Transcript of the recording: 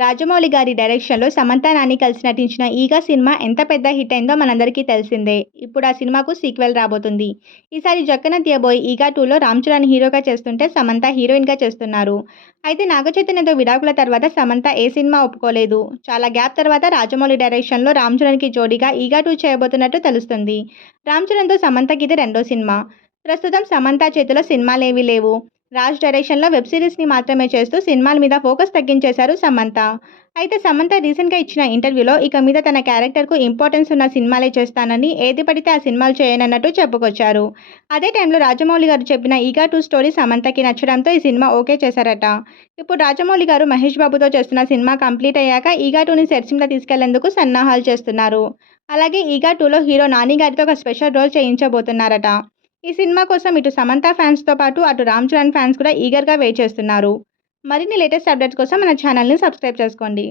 రాజమౌళి గారి డైరెక్షన్లో సమంత నాని కలిసి నటించిన ఈగ సినిమా ఎంత పెద్ద హిట్ అయిందో మనందరికీ తెలిసిందే. ఇప్పుడు ఆ సినిమాకు సీక్వెల్ రాబోతుంది. ఈసారి జక్కన తీయబోయి ఈగ టూలో రామ్ చరణ్ హీరోగా చేస్తుంటే సమంత హీరోయిన్గా చేస్తున్నారు. అయితే నాగచైతన్యతో విడాకుల తర్వాత సమంత ఏ సినిమా ఒప్పుకోలేదు. చాలా గ్యాప్ తర్వాత రాజమౌళి డైరెక్షన్లో రామ్ చరణ్కి జోడీగా ఈగ టూ చేయబోతున్నట్టు తెలుస్తుంది. రామ్ చరణ్తో సమంతకి ఇది రెండో సినిమా. ప్రస్తుతం సమంత చేతిలో సినిమాలేవీ లేవు. రాజ్ డైరెక్షన్లో వెబ్ సిరీస్ని మాత్రమే చేస్తూ సినిమాల మీద ఫోకస్ తగ్గించేశారు సమంత. అయితే సమంత రీసెంట్గా ఇచ్చిన ఇంటర్వ్యూలో ఇక మీద తన క్యారెక్టర్కు ఇంపార్టెన్స్ ఉన్న సినిమాలే చేస్తానని ఏది పడితే ఆ సినిమాలు చేయనన్నట్టు చెప్పుకొచ్చారు. అదే టైంలో రాజమౌళి గారు చెప్పిన ఈగా టూ స్టోరీ సమంతకి నచ్చడంతో ఈ సినిమా ఓకే చేశారట. ఇప్పుడు రాజమౌళి గారు మహేష్ బాబుతో చేస్తున్న సినిమా కంప్లీట్ అయ్యాక ఈగా టూని సెర్చింగ్లో తీసుకెళ్ళేందుకు సన్నాహాలు చేస్తున్నారు. అలాగే ఈగా టూలో హీరో నాని గారితో ఒక స్పెషల్ రోల్ చేయించబోతున్నారట. ఈ సినిమా కోసం ఇటు సమంత ఫ్యాన్స్తో పాటు అటు రామ్ చరణ్ ఫ్యాన్స్ కూడా ఈగర్గా వెయిట్ చేస్తున్నారు. మరిన్ని లేటెస్ట్ అప్డేట్స్ కోసం మన ఛానల్ని సబ్స్క్రైబ్ చేసుకోండి.